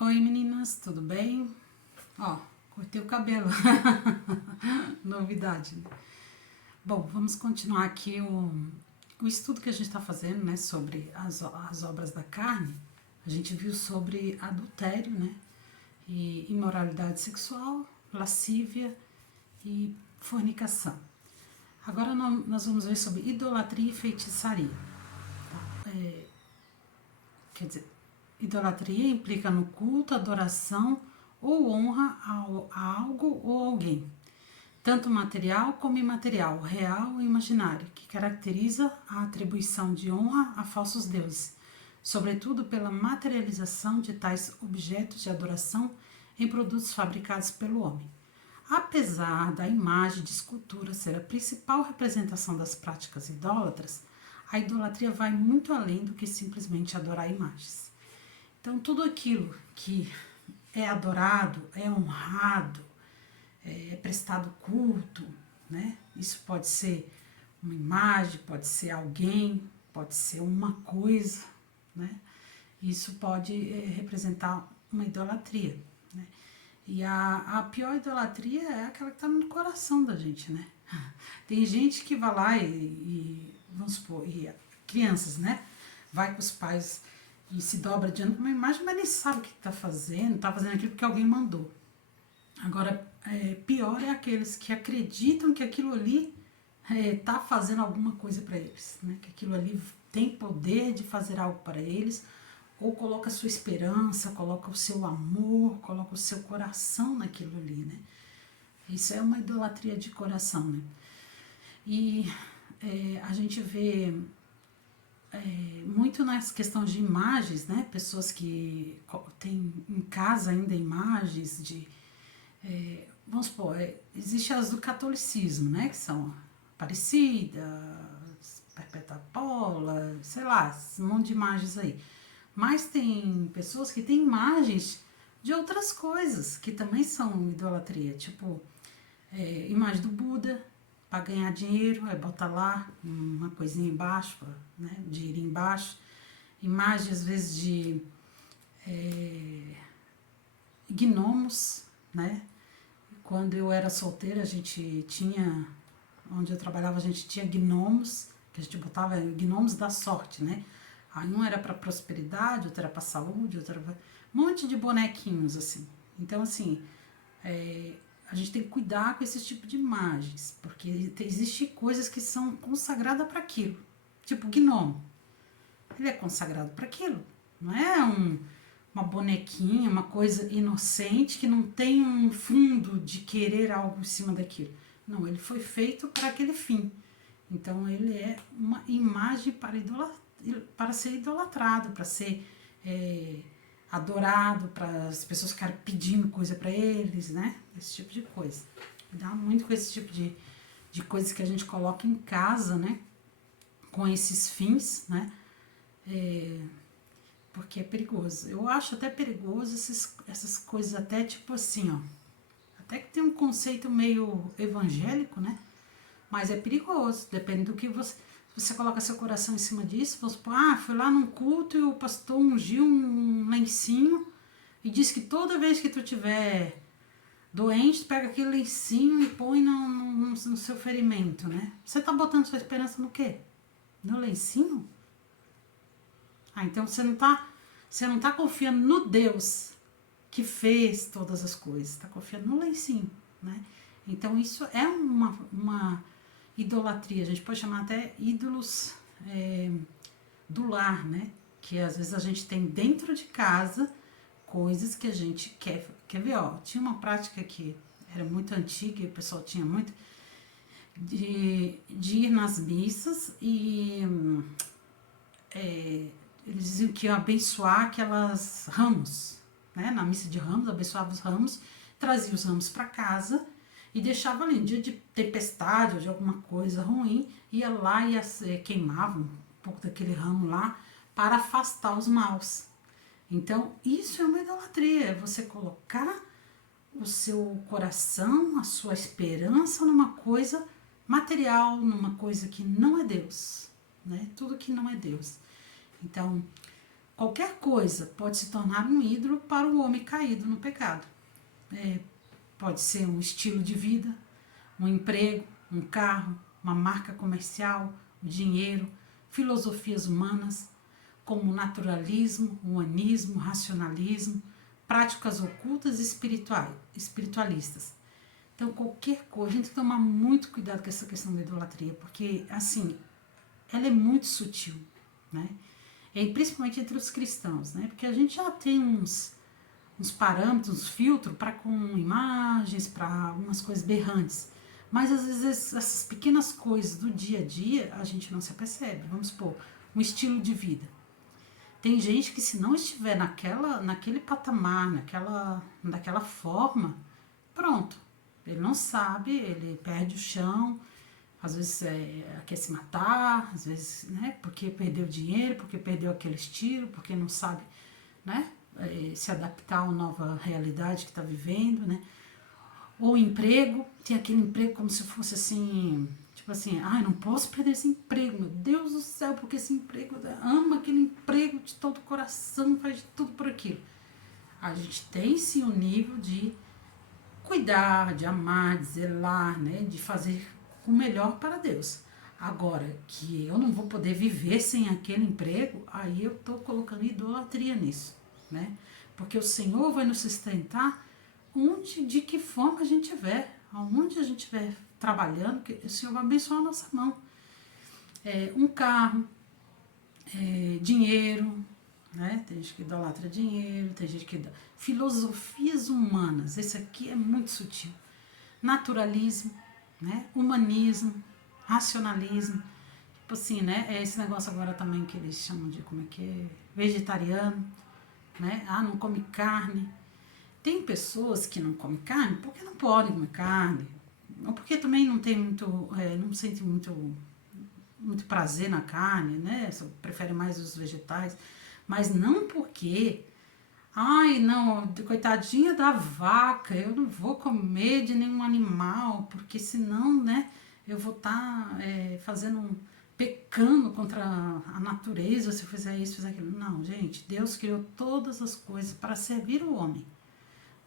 Oi meninas, tudo bem? Ó, cortei o cabelo. Novidade, né? Bom, vamos continuar aqui o estudo que a gente está fazendo, né? Sobre as obras da carne. A gente viu sobre adultério, né? E imoralidade sexual, lascívia e fornicação. Agora nós vamos ver sobre idolatria e feitiçaria. Quer dizer, idolatria implica no culto, adoração ou honra a algo ou alguém, tanto material como imaterial, real ou imaginário, que caracteriza a atribuição de honra a falsos deuses, sobretudo pela materialização de tais objetos de adoração em produtos fabricados pelo homem. Apesar da imagem de escultura ser a principal representação das práticas idólatras, a idolatria vai muito além do que simplesmente adorar imagens. Então, tudo aquilo que é adorado, é honrado, é prestado culto, né? Isso pode ser uma imagem, pode ser alguém, pode ser uma coisa, né? Isso pode representar uma idolatria, né? E a pior idolatria é aquela que está no coração da gente, né? Tem gente que vai lá vamos supor, crianças, né? Vai com os pais e se dobra diante de uma imagem, mas nem sabe o que está fazendo aquilo porque alguém mandou. Agora, pior é aqueles que acreditam que aquilo ali está fazendo alguma coisa para eles, né? Que aquilo ali tem poder de fazer algo para eles, ou coloca a sua esperança, coloca o seu amor, coloca o seu coração naquilo ali, né? Isso é uma idolatria de coração, né? E a gente vê muito nas questões de imagens, né? Pessoas que têm em casa ainda imagens de vamos supor, existe as do catolicismo, né, que são Aparecida, Perpétua Paula, sei lá, um monte de imagens aí. Mas tem pessoas que têm imagens de outras coisas que também são idolatria, tipo imagem do Buda para ganhar dinheiro, aí bota lá uma coisinha embaixo, né, dinheiro embaixo. Imagem às vezes de gnomos, né? Quando eu era solteira, a gente tinha, onde eu trabalhava, a gente tinha gnomos, que a gente botava gnomos da sorte, né? Aí um era para prosperidade, outro era para saúde, outro era pra... um monte de bonequinhos, assim. Então, assim, a gente tem que cuidar com esse tipo de imagens, porque existem coisas que são consagradas para aquilo. Tipo, gnomo. Ele é consagrado para aquilo. Não é uma bonequinha, uma coisa inocente que não tem um fundo de querer algo em cima daquilo. Não, ele foi feito para aquele fim. Então ele é uma imagem para ser idolatrado, para ser adorado, para as pessoas ficarem pedindo coisa para eles, né? Esse tipo de coisa. Cuidar muito com esse tipo de coisas que a gente coloca em casa, né? Com esses fins, né? Porque é perigoso. Eu acho até perigoso essas coisas, até tipo assim, ó. Até que tem um conceito meio evangélico, né? Mas é perigoso, depende do que você. Você coloca seu coração em cima disso, vamos supor, foi lá num culto e o pastor ungiu um lencinho e disse que toda vez que tu tiver doente, pega aquele lencinho e põe no seu ferimento, né? Você tá botando sua esperança no quê? No lencinho? Então você não tá confiando no Deus que fez todas as coisas, está confiando no lencinho, né? Então isso é uma idolatria, a gente pode chamar até ídolos do lar, né? Que às vezes a gente tem dentro de casa coisas que a gente quer ver, ó. Tinha uma prática que era muito antiga e o pessoal tinha muito de ir nas missas e eles diziam que iam abençoar aquelas ramos, né? Na missa de ramos, abençoava os ramos, trazia os ramos para casa e deixava ali, em dia de tempestade ou de alguma coisa ruim, ia lá e queimava um pouco daquele ramo lá para afastar os maus. Então, isso é uma idolatria, é você colocar o seu coração, a sua esperança numa coisa material, numa coisa que não é Deus, né? Tudo que não é Deus. Então, Qualquer coisa pode se tornar um ídolo para o homem caído no pecado. Pode ser um estilo de vida, um emprego, um carro, uma marca comercial, o dinheiro, filosofias humanas, como naturalismo, humanismo, racionalismo, práticas ocultas e espiritualistas. Então, qualquer coisa, a gente tem que tomar muito cuidado com essa questão da idolatria, porque, assim, ela é muito sutil, né? E principalmente entre os cristãos, né? Porque a gente já tem uns parâmetros, uns filtros para com imagens, para algumas coisas berrantes. Mas às vezes essas pequenas coisas do dia a dia a gente não se apercebe. Vamos supor, um estilo de vida. Tem gente que se não estiver naquele patamar, daquela forma, pronto. Ele não sabe, ele perde o chão, às vezes quer se matar, às vezes, né, porque perdeu dinheiro, porque perdeu aquele estilo, porque não sabe, né, se adaptar a uma nova realidade que está vivendo, né. Ou emprego, tem aquele emprego como se fosse assim, tipo assim, não posso perder esse emprego, meu Deus do céu, porque esse emprego, ama aquele emprego de todo o coração, faz de tudo por aquilo. A gente tem sim um nível de cuidar, de amar, de zelar, né, de fazer o melhor para Deus. Agora, que eu não vou poder viver sem aquele emprego, aí eu estou colocando idolatria nisso, né? Porque o Senhor vai nos sustentar de que forma a gente estiver, aonde a gente estiver trabalhando, que o Senhor vai abençoar a nossa mão. Um carro, dinheiro, né? Tem gente que idolatra dinheiro, tem gente que filosofias humanas, esse aqui é muito sutil. Naturalismo, né? Humanismo, racionalismo, tipo assim, né? Esse negócio agora também que eles chamam de, como é que é? Vegetariano, né? Não come carne. Tem pessoas que não comem carne porque não podem comer carne, ou porque também não tem muito, não sente muito prazer na carne, né? Só prefere mais os vegetais, mas não porque, não, coitadinha da vaca, eu não vou comer de nenhum animal, porque senão, né, eu vou estar pecando contra a natureza se eu fizer isso, fizer aquilo. Não, gente, Deus criou todas as coisas para servir o homem,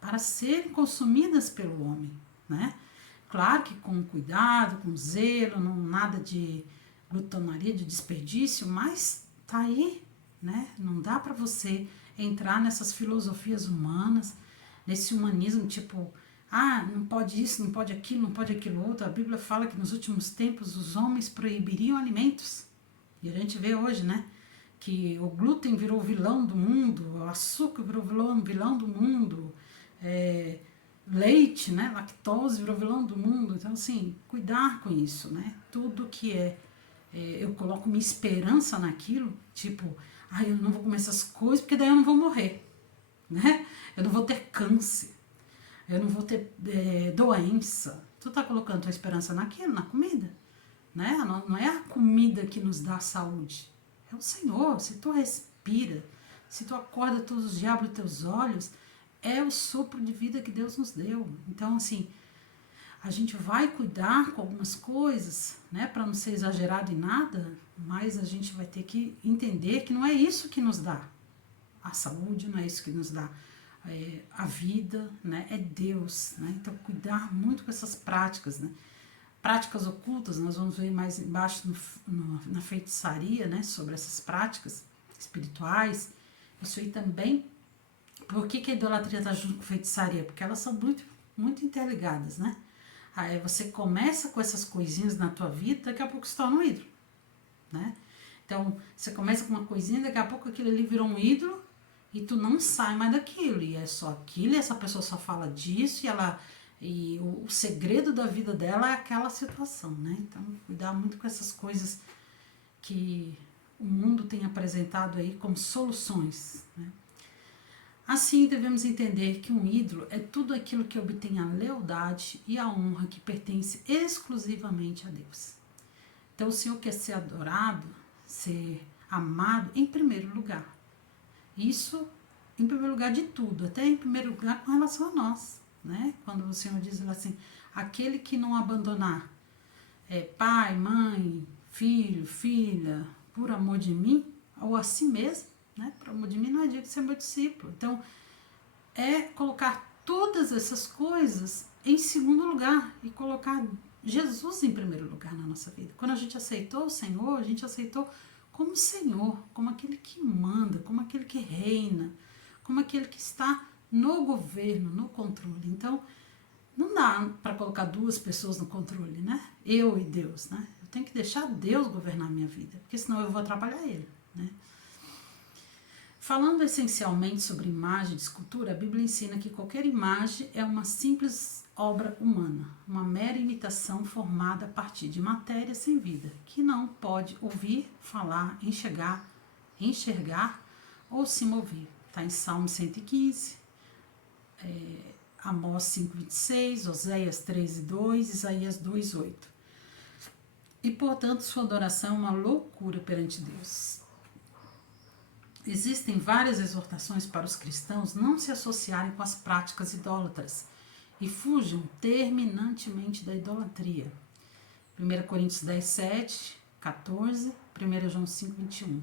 para serem consumidas pelo homem, né? Claro que com cuidado, com zelo, não nada de glutonaria, de desperdício, mas tá aí, né? Não dá para você entrar nessas filosofias humanas, nesse humanismo tipo, não pode isso, não pode aquilo, não pode aquilo outro. A Bíblia fala que nos últimos tempos os homens proibiriam alimentos. E a gente vê hoje, né? Que o glúten virou vilão do mundo, o açúcar virou vilão do mundo, leite, né, lactose virou vilão do mundo. Então, assim, cuidar com isso, né? Tudo que eu coloco minha esperança naquilo, tipo, eu não vou comer essas coisas porque daí eu não vou morrer, né? Eu não vou ter câncer, eu não vou ter doença. Tu tá colocando tua esperança naquilo, na comida, né? Não é a comida que nos dá saúde, é o Senhor. Se tu respira, se tu acorda todos os dias, abre teus olhos, é o sopro de vida que Deus nos deu. Então, assim, a gente vai cuidar com algumas coisas, né, para não ser exagerado em nada, mas a gente vai ter que entender que não é isso que nos dá a saúde, não é isso que nos dá a vida, né, é Deus, né? Então, cuidar muito com essas práticas, né? Práticas ocultas, nós vamos ver mais embaixo na feitiçaria, né, sobre essas práticas espirituais. Isso aí também. Por que a idolatria está junto com feitiçaria? Porque elas são muito, muito interligadas, né? Aí você começa com essas coisinhas na tua vida, daqui a pouco se torna um ídolo, né? Então, você começa com uma coisinha, daqui a pouco aquilo ali virou um ídolo e tu não sai mais daquilo. E é só aquilo, e essa pessoa só fala disso, e o segredo da vida dela é aquela situação, né? Então, cuidar muito com essas coisas que o mundo tem apresentado aí como soluções, né? Assim, devemos entender que um ídolo é tudo aquilo que obtém a lealdade e a honra que pertence exclusivamente a Deus. Então, o Senhor quer ser adorado, ser amado em primeiro lugar. Isso em primeiro lugar de tudo, até em primeiro lugar com relação a nós, né? Quando o Senhor diz assim, aquele que não abandonar pai, mãe, filho, filha, por amor de mim, ou a si mesmo, né? Por amor de mim não é digno de ser meu discípulo. Então, é colocar todas essas coisas em segundo lugar e colocar Jesus em primeiro lugar na nossa vida. Quando a gente aceitou o Senhor, a gente aceitou como Senhor, como aquele que manda, como aquele que reina, como aquele que está no governo, no controle. Então, não dá para colocar duas pessoas no controle, né? Eu e Deus, né? Eu tenho que deixar Deus governar a minha vida, porque senão eu vou atrapalhar Ele, né? Falando essencialmente sobre imagem de escultura, a Bíblia ensina que qualquer imagem é uma simples obra humana, uma mera imitação formada a partir de matéria sem vida, que não pode ouvir, falar, enxergar ou se mover. Está em Salmo 115, Amós 5,26, Oséias 13,2, Isaías 2,8. E, portanto, sua adoração é uma loucura perante Deus. Existem várias exortações para os cristãos não se associarem com as práticas idólatras e fujam terminantemente da idolatria. 1 Coríntios 10, 7, 14, 1 João 5, 21.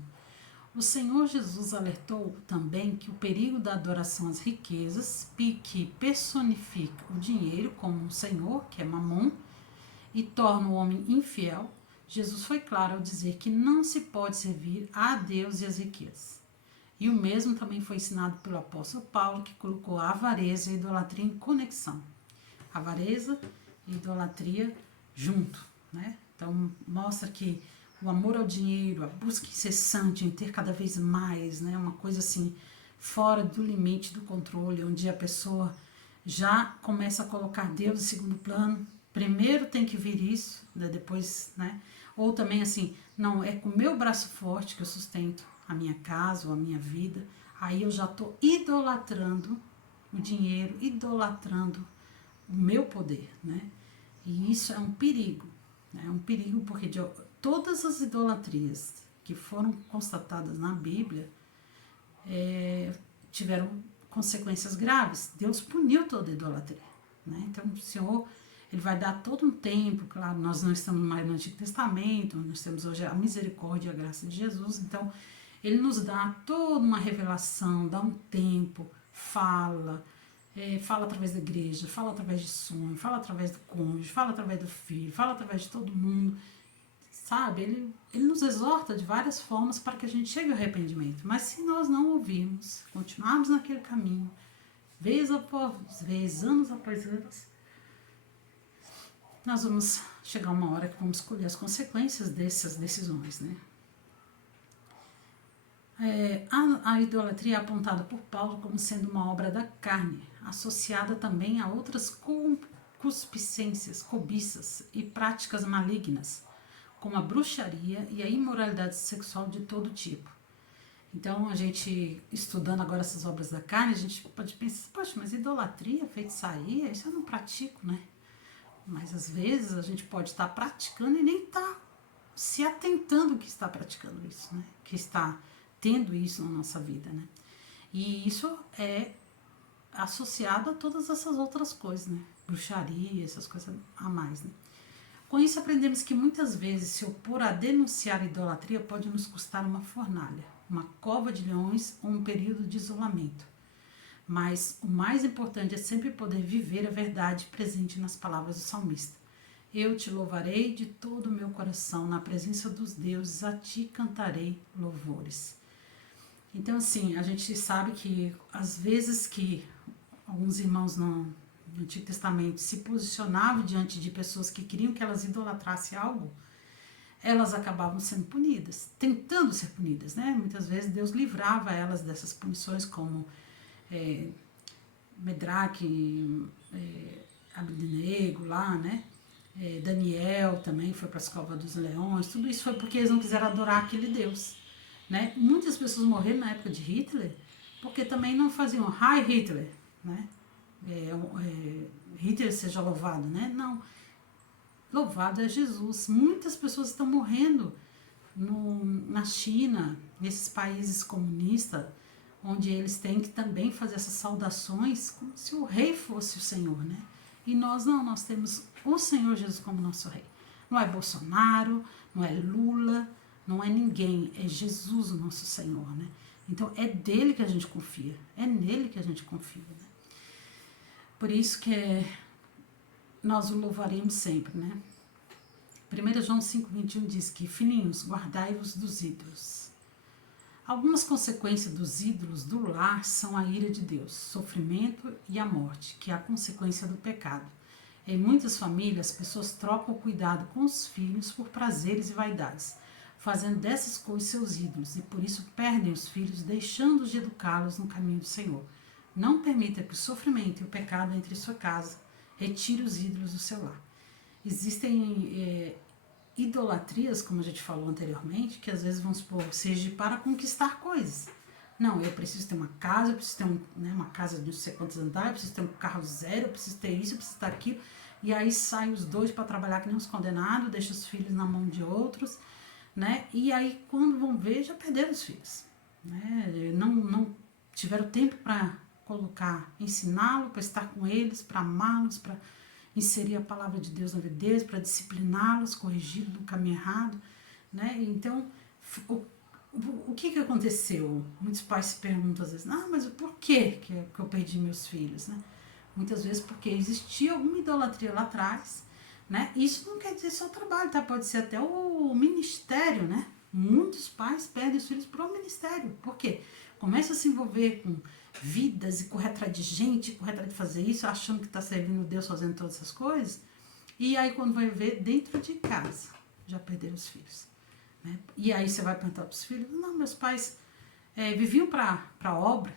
O Senhor Jesus alertou também que o perigo da adoração às riquezas, que personifica o dinheiro como um senhor, que é Mamon, e torna o homem infiel. Jesus foi claro ao dizer que não se pode servir a Deus e às riquezas. E o mesmo também foi ensinado pelo apóstolo Paulo, que colocou a avareza e a idolatria em conexão. Avareza e idolatria junto, né? Então, mostra que o amor ao dinheiro, a busca incessante em ter cada vez mais, né? Uma coisa assim, fora do limite do controle, onde a pessoa já começa a colocar Deus em segundo plano. Primeiro tem que vir isso, né? Depois, né? Ou também assim, não, é com o meu braço forte que eu sustento a minha casa ou a minha vida. Aí eu já estou idolatrando o dinheiro, idolatrando o meu poder, né? E isso é um perigo, né? É um perigo porque todas as idolatrias que foram constatadas na Bíblia tiveram consequências graves. Deus puniu toda a idolatria, né? Então o Senhor, Ele vai dar todo um tempo, claro, nós não estamos mais no Antigo Testamento, nós temos hoje a misericórdia e a graça de Jesus, então Ele nos dá toda uma revelação, dá um tempo, fala através da igreja, fala através de sonho, fala através do cônjuge, fala através do filho, fala através de todo mundo, sabe? Ele nos exorta de várias formas para que a gente chegue ao arrependimento. Mas se nós não ouvirmos, continuarmos naquele caminho, vez após vez, anos após anos, nós vamos chegar uma hora que vamos colher as consequências dessas decisões, né? A idolatria é apontada por Paulo como sendo uma obra da carne, associada também a outras concupiscências, cobiças e práticas malignas, como a bruxaria e a imoralidade sexual de todo tipo. Então, a gente, estudando agora essas obras da carne, a gente pode pensar, poxa, mas idolatria, feitiçaria, isso eu não pratico, né? Mas às vezes a gente pode estar praticando e nem estar se atentando que está praticando isso, né? Que está tendo isso na nossa vida, né? E isso é associado a todas essas outras coisas, né? Bruxaria, essas coisas a mais, né? Com isso aprendemos que muitas vezes se opor a denunciar a idolatria pode nos custar uma fornalha, uma cova de leões ou um período de isolamento. Mas o mais importante é sempre poder viver a verdade presente nas palavras do salmista. Eu te louvarei de todo o meu coração, na presença dos deuses, a ti cantarei louvores. Então, assim, a gente sabe que às vezes que alguns irmãos no Antigo Testamento se posicionavam diante de pessoas que queriam que elas idolatrassem algo, elas acabavam sendo punidas, tentando ser punidas, né? Muitas vezes Deus livrava elas dessas punições, como Medraque, Abednego lá, né? Daniel também foi para a cova dos leões. Tudo isso foi porque eles não quiseram adorar aquele Deus, né? Muitas pessoas morreram na época de Hitler porque também não faziam Hi Hitler, né? Hitler seja louvado, né? Não, louvado é Jesus. Muitas pessoas estão morrendo na China, nesses países comunistas, onde eles têm que também fazer essas saudações como se o rei fosse o Senhor, né? E nós não, nós temos o Senhor Jesus como nosso rei. Não é Bolsonaro, não é Lula, não é ninguém, é Jesus o nosso Senhor, né? Então é dele que a gente confia, é nele que a gente confia, né? Por isso que nós o louvaremos sempre, né? 1 João 5,21 diz que, filhinhos, guardai-vos dos ídolos. Algumas consequências dos ídolos do lar são a ira de Deus, sofrimento e a morte, que é a consequência do pecado. Em muitas famílias, as pessoas trocam o cuidado com os filhos por prazeres e vaidades, fazendo dessas coisas seus ídolos, e por isso perdem os filhos, deixando de educá-los no caminho do Senhor. Não permita que o sofrimento e o pecado entre em sua casa, retire os ídolos do seu lar. Existem idolatrias, como a gente falou anteriormente, que às vezes, vamos supor, seja para conquistar coisas. Não, eu preciso ter uma casa, eu preciso ter uma casa de não sei quantos andares, eu preciso ter um carro zero, eu preciso ter isso, eu preciso ter aquilo. E aí saem os dois para trabalhar que nem uns condenados, deixa os filhos na mão de outros, né? E aí, quando vão ver, já perderam os filhos, né? Não tiveram tempo para colocar, ensiná-lo, para estar com eles, para amá-los, para inserir a palavra de Deus na vida deles, para discipliná-los, corrigi-los do caminho errado, né? Então, o que aconteceu? Muitos pais se perguntam às vezes, mas por que eu perdi meus filhos, né? Muitas vezes porque existia alguma idolatria lá atrás, né? Isso não quer dizer só o trabalho, tá? Pode ser até o ministério, né? Muitos pais perdem os filhos para o ministério. Por quê? Começa a se envolver com vidas e correr atrás de gente, correr atrás de fazer isso, achando que está servindo Deus, fazendo todas essas coisas. E aí, quando vai ver, dentro de casa, já perderam os filhos, né? E aí você vai perguntar para os filhos, não, meus pais viviam para a obra,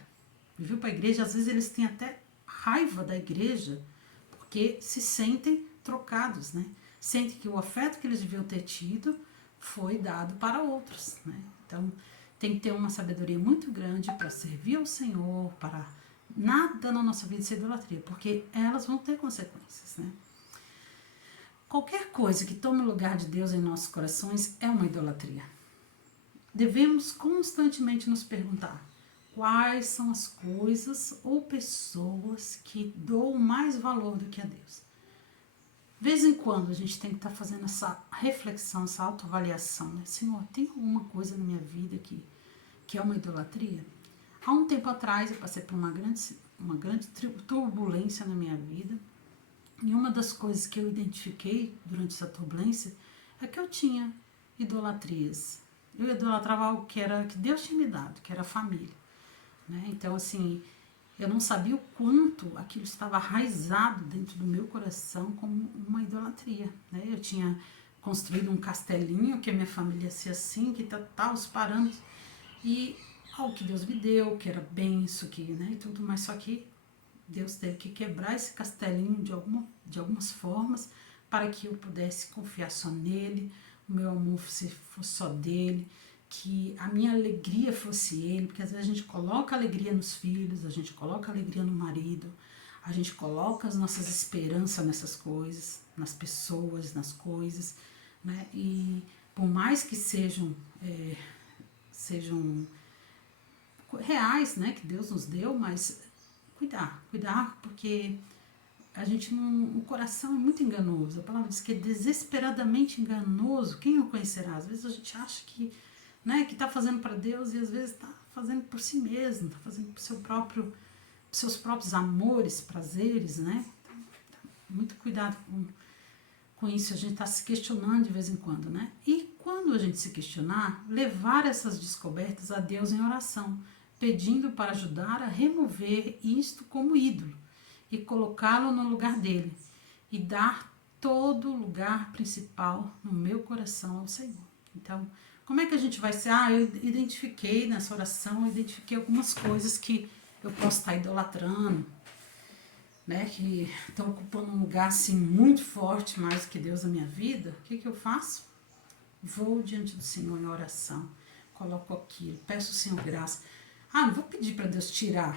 viviam para a igreja, às vezes eles têm até raiva da igreja, porque se sentem trocados, né? Sentem que o afeto que eles deviam ter tido foi dado para outros, né? Então, tem que ter uma sabedoria muito grande para servir ao Senhor, para nada na nossa vida ser idolatria, porque elas vão ter consequências, né? Qualquer coisa que tome o lugar de Deus em nossos corações é uma idolatria. Devemos constantemente nos perguntar quais são as coisas ou pessoas que dão mais valor do que a Deus. De vez em quando a gente tem que estar fazendo essa reflexão, essa autoavaliação, né? Senhor, tem alguma coisa na minha vida que é uma idolatria? Há um tempo atrás eu passei por uma grande turbulência na minha vida, e uma das coisas que eu identifiquei durante essa turbulência é que eu tinha idolatrias. Eu idolatrava algo que Deus tinha me dado, que era a família, né? Então, assim, eu não sabia o quanto aquilo estava arraizado dentro do meu coração como uma idolatria, né? Eu tinha construído um castelinho que a minha família ia ser assim, que tá os parâmetros, e algo que Deus me deu, que era benção, né, e tudo, mas só que Deus teve que quebrar esse castelinho de algumas formas para que eu pudesse confiar só nele, o meu amor fosse só dele, que a minha alegria fosse ele, porque às vezes a gente coloca alegria nos filhos, a gente coloca alegria no marido, a gente coloca as nossas esperanças nessas coisas, nas pessoas, nas coisas, né? E por mais que sejam reais, né, que Deus nos deu, mas cuidar, porque a gente o coração é muito enganoso. A palavra diz que é desesperadamente enganoso. Quem o conhecerá? Às vezes a gente acha que, né, que está fazendo para Deus e às vezes está fazendo por si mesmo, está fazendo por seus próprios amores, prazeres, né? Então, muito cuidado com isso. A gente está se questionando de vez em quando, né? E quando a gente se questionar, levar essas descobertas a Deus em oração, pedindo para ajudar a remover isto como ídolo e colocá-lo no lugar dele e dar todo o lugar principal no meu coração ao Senhor. Então, como é que a gente vai ser? Eu identifiquei nessa oração, eu identifiquei algumas coisas que eu posso estar idolatrando, né, que estão ocupando um lugar assim muito forte, mais do que Deus na minha vida. O que eu faço? Vou diante do Senhor em oração, coloco aquilo, peço ao Senhor graça. Não vou pedir para Deus tirar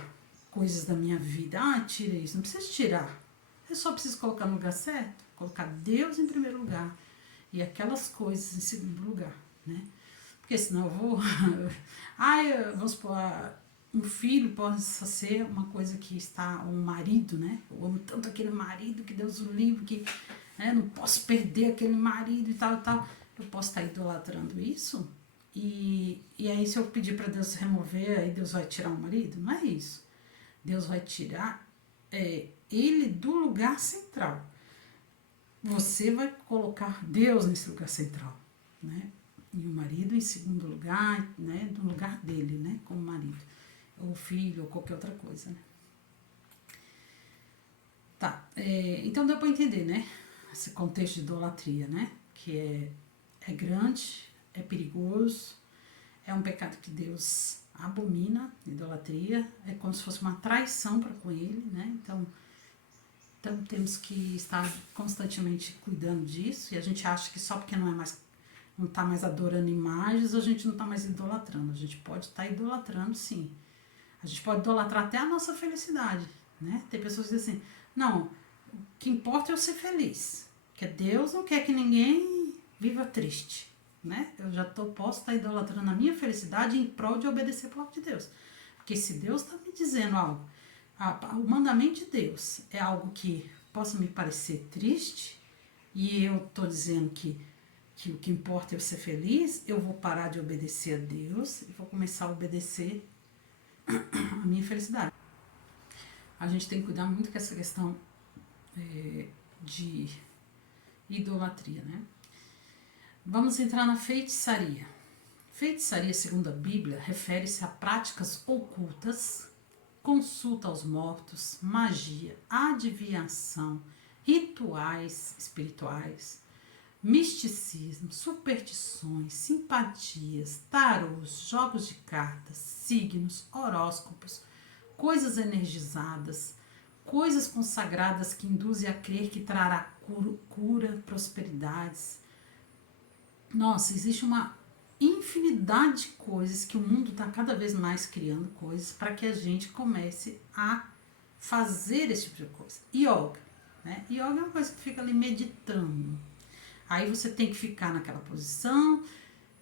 coisas da minha vida. Tira isso. Não precisa tirar. Eu só preciso colocar no lugar certo. Colocar Deus em primeiro lugar. E aquelas coisas em segundo lugar, né? Porque senão eu vou... vamos supor, um filho pode ser uma coisa que está... Um marido, né? Eu amo tanto aquele marido que Deus o livre, que não posso perder aquele marido e tal, e tal. Eu posso estar idolatrando isso? E aí se eu pedir para Deus remover, aí Deus vai tirar o marido? Não é isso. Deus vai tirar ele do lugar central. Você vai colocar Deus nesse lugar central, né? E o marido em segundo lugar, né? No lugar dele, né? Como marido, ou filho, ou qualquer outra coisa, né? Tá, então deu para entender, né? Esse contexto de idolatria, né? Que é grande, é perigoso, é um pecado que Deus abomina, idolatria, é como se fosse uma traição para com ele, né? Então temos que estar constantemente cuidando disso, e a gente acha que só porque não está mais adorando imagens, a gente não está mais idolatrando. A gente pode estar idolatrando, sim. A gente pode idolatrar até a nossa felicidade, né? Tem pessoas que dizem assim, não, o que importa é eu ser feliz, que Deus não quer que ninguém viva triste, né? Eu já posso estar idolatrando a minha felicidade em prol de obedecer a palavra de Deus. Porque se Deus está me dizendo algo, o mandamento de Deus é algo que possa me parecer triste, e eu estou dizendo que o que importa é eu ser feliz, eu vou parar de obedecer a Deus e vou começar a obedecer a minha felicidade. A gente tem que cuidar muito com essa questão de idolatria, né? Vamos entrar na feitiçaria. Feitiçaria, segundo a Bíblia, refere-se a práticas ocultas, consulta aos mortos, magia, adivinhação, rituais espirituais, misticismo, superstições, simpatias, tarôs, jogos de cartas, signos, horóscopos, coisas energizadas, coisas consagradas que induzem a crer que trará cura, prosperidades. Nossa, existe uma infinidade de coisas que o mundo está cada vez mais criando coisas para que a gente comece a fazer esse tipo de coisa. Yoga, né? Yoga é uma coisa que fica ali meditando. Aí você tem que ficar naquela posição,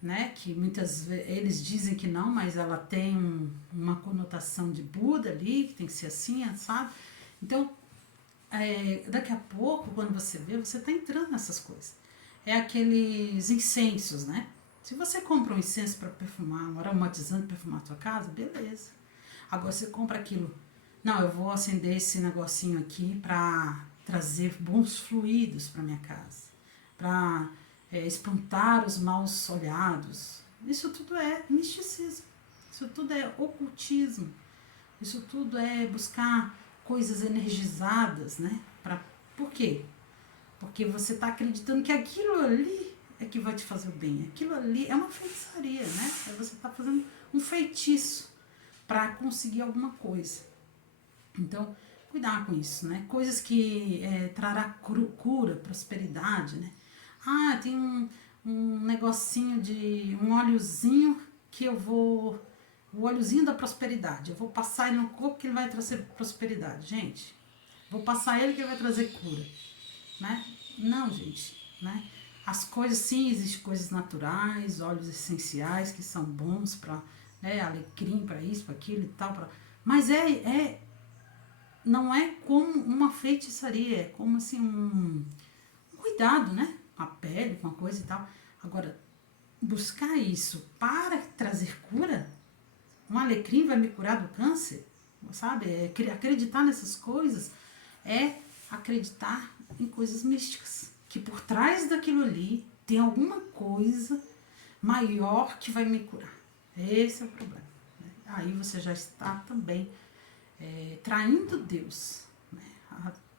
né? Que muitas vezes eles dizem que não, mas ela tem uma conotação de Buda ali, que tem que ser assim, sabe? Então, daqui a pouco, quando você vê, você está entrando nessas coisas. É aqueles incensos, né? Se você compra um incenso para perfumar, um aromatizante para perfumar a tua casa, beleza. Agora você compra aquilo. Não, eu vou acender esse negocinho aqui para trazer bons fluidos para minha casa, para espantar os maus olhados. Isso tudo é misticismo. Isso tudo é ocultismo. Isso tudo é buscar coisas energizadas, né? Por quê? Porque você está acreditando que aquilo ali é que vai te fazer o bem. Aquilo ali é uma feitiçaria, né? Você está fazendo um feitiço para conseguir alguma coisa. Então, cuidar com isso, né? Coisas que trará cura, prosperidade, né? Ah, tem um negocinho de um óleozinho que eu vou... O óleozinho da prosperidade. Eu vou passar ele no corpo que ele vai trazer prosperidade. Gente, vou passar ele que ele vai trazer cura, né? Não, gente, né? As coisas, sim, existem coisas naturais, óleos essenciais que são bons para, né, alecrim, para isso, para aquilo e tal, mas não é como uma feitiçaria, é como assim um cuidado, né? Com a pele, com a coisa e tal. Agora, buscar isso para trazer cura, um alecrim vai me curar do câncer, sabe? Acreditar nessas coisas é acreditar em coisas místicas, que por trás daquilo ali tem alguma coisa maior que vai me curar. Esse é o problema, né? Aí você já está também traindo Deus, né?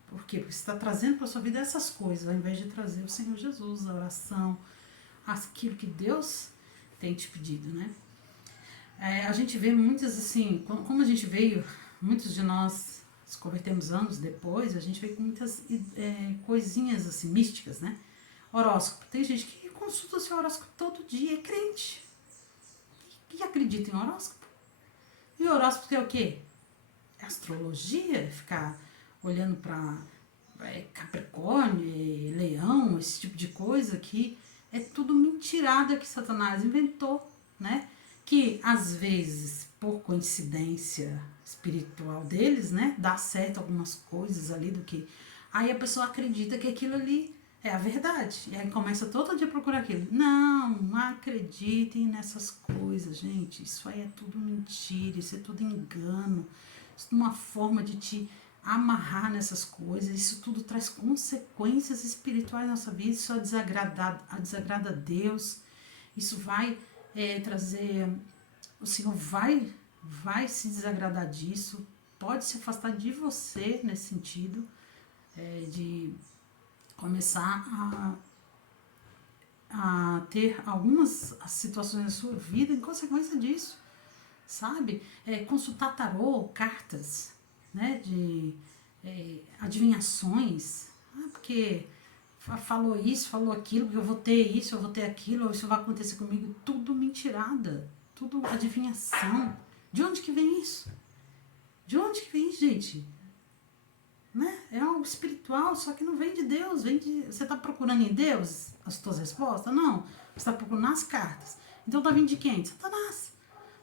Por quê? Porque você está trazendo para a sua vida essas coisas, ao invés de trazer o Senhor Jesus, a oração, aquilo que Deus tem te pedido, né? A gente vê muitas, assim, como a gente veio, muitos de nós se convertemos anos depois, a gente veio com muitas coisinhas, assim, místicas, né? Horóscopo. Tem gente que consulta o seu horóscopo todo dia, é crente. E acredita em horóscopo. E o horóscopo é o quê? É astrologia, ficar olhando para Capricórnio, Leão, esse tipo de coisa que é tudo mentirada que Satanás inventou, né? Que às vezes, por coincidência espiritual deles, né, dá certo algumas coisas ali do que... Aí a pessoa acredita que aquilo ali é a verdade. E aí começa todo dia a procurar aquilo. Não acreditem nessas coisas, gente. Isso aí é tudo mentira, isso é tudo engano. Isso é uma forma de te amarrar nessas coisas. Isso tudo traz consequências espirituais na nossa vida. Isso desagrada a Deus. Isso vai trazer... O Senhor vai se desagradar disso. Pode se afastar de você nesse sentido. De começar a ter algumas situações na sua vida em consequência disso, sabe? Consultar tarô, cartas, né? De adivinhações, porque falou isso, falou aquilo, que eu vou ter isso, eu vou ter aquilo, ou isso vai acontecer comigo, tudo mentirada, tudo adivinhação. De onde que vem isso? De onde que vem isso, gente? Né? É algo espiritual, só que não vem de Deus. Você está procurando em Deus as suas respostas? Não. Você está procurando nas cartas. Então está vindo de quem? De Satanás.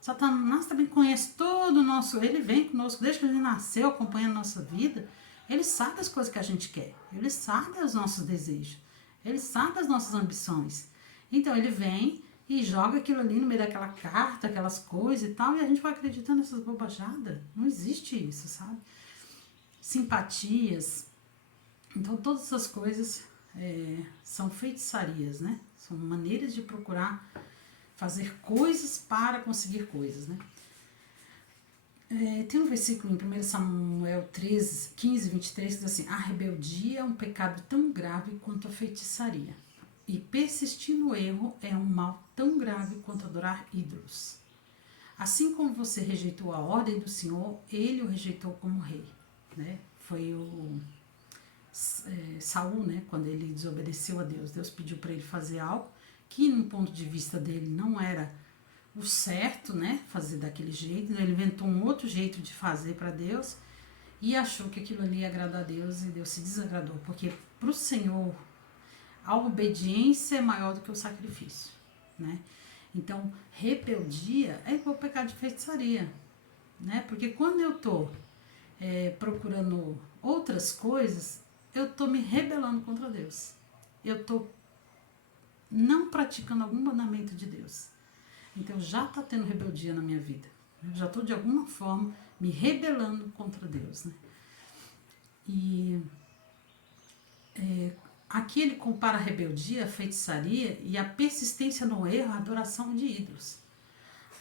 Satanás também conhece todo o nosso... Ele vem conosco desde que a gente nasceu, acompanha a nossa vida. Ele sabe as coisas que a gente quer. Ele sabe os nossos desejos. Ele sabe as nossas ambições. Então ele vem e joga aquilo ali no meio daquela carta, aquelas coisas e tal, e a gente vai acreditando nessas bobajadas. Não existe isso, sabe? Simpatias. Então todas essas coisas são feitiçarias, né? São maneiras de procurar fazer coisas para conseguir coisas, né? Tem um versículo em 1 Samuel 13, 15, 23 que diz assim: a rebeldia é um pecado tão grave quanto a feitiçaria, e persistir no erro é um mal tão grave quanto adorar ídolos. Assim como você rejeitou a ordem do Senhor, ele o rejeitou como rei. Né? Foi o Saul, né? Quando ele desobedeceu a Deus. Deus pediu para ele fazer algo que, no ponto de vista dele, não era o certo, né? Fazer daquele jeito. Ele inventou um outro jeito de fazer para Deus e achou que aquilo ali ia agradar a Deus, e Deus se desagradou. Porque para o Senhor, a obediência é maior do que o sacrifício, né? Então, rebeldia é igual pecado de feitiçaria, né? Porque quando eu estou procurando outras coisas, eu estou me rebelando contra Deus. Eu estou não praticando algum mandamento de Deus. Então já está tendo rebeldia na minha vida. Eu já estou de alguma forma me rebelando contra Deus. Né? E aqui ele compara a rebeldia, a feitiçaria e a persistência no erro, a adoração de ídolos.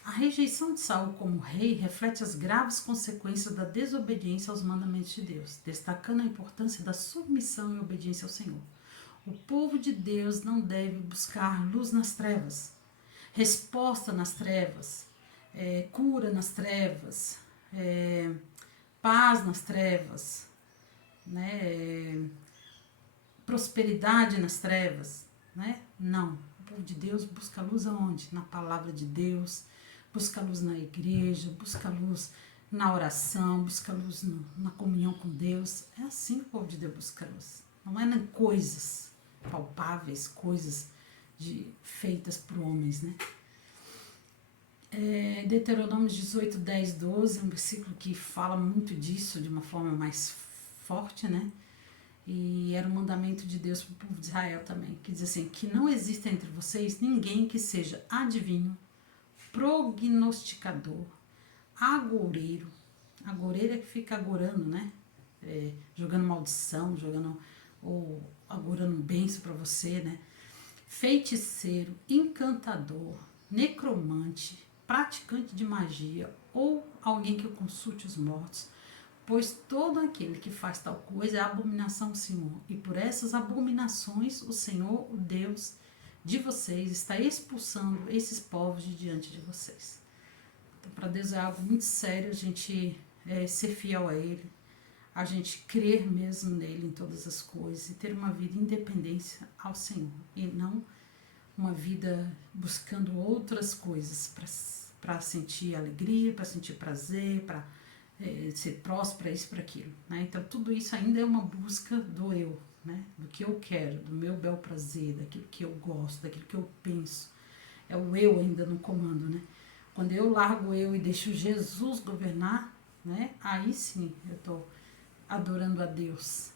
A rejeição de Saul como rei reflete as graves consequências da desobediência aos mandamentos de Deus, destacando a importância da submissão e obediência ao Senhor. O povo de Deus não deve buscar luz nas trevas, resposta nas trevas, cura nas trevas, paz nas trevas, né? Prosperidade nas trevas. Né? Não. O povo de Deus busca luz aonde? Na palavra de Deus, busca luz na igreja, busca luz na oração, busca luz na comunhão com Deus. É assim que o povo de Deus busca luz. Não é em coisas palpáveis, coisas feitas por homens, né? Deuteronômio 18, 10, 12, é um versículo que fala muito disso de uma forma mais forte, né? E era um mandamento de Deus para o povo de Israel também, que diz assim, que não exista entre vocês ninguém que seja adivinho, prognosticador, agoureiro. Agoureiro é que fica agorando, né? Jogando maldição, ou agorando um benção para você, né? Feiticeiro, encantador, necromante, praticante de magia ou alguém que consulte os mortos, pois todo aquele que faz tal coisa é abominação ao Senhor, e por essas abominações o Senhor, o Deus de vocês, está expulsando esses povos de diante de vocês. Então, para Deus é algo muito sério a gente ser fiel a Ele, a gente crer mesmo nele em todas as coisas e ter uma vida em independência ao Senhor, e não uma vida buscando outras coisas para sentir alegria, para sentir prazer, para ser próspero, isso, para aquilo. Né? Então tudo isso ainda é uma busca do eu, né? Do que eu quero, do meu bel prazer, daquilo que eu gosto, daquilo que eu penso. É o eu ainda no comando, né? Quando eu largo eu e deixo Jesus governar, né? Aí sim eu estou adorando a Deus.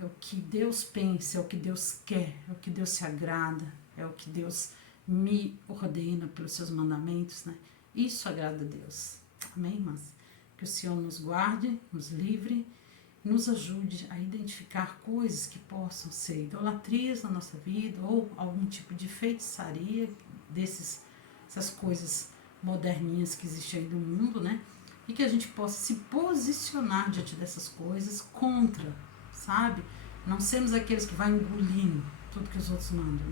é o que Deus pensa, é o que Deus quer, é o que Deus se agrada, é o que Deus me ordena pelos seus mandamentos, né? Isso agrada a Deus. Amém, irmãs? Que o Senhor nos guarde, nos livre, nos ajude a identificar coisas que possam ser idolatrias na nossa vida ou algum tipo de feitiçaria essas coisas moderninhas que existem aí no mundo, né? E que a gente possa se posicionar diante dessas coisas contra, sabe? Não sermos aqueles que vai engolindo tudo que os outros mandam.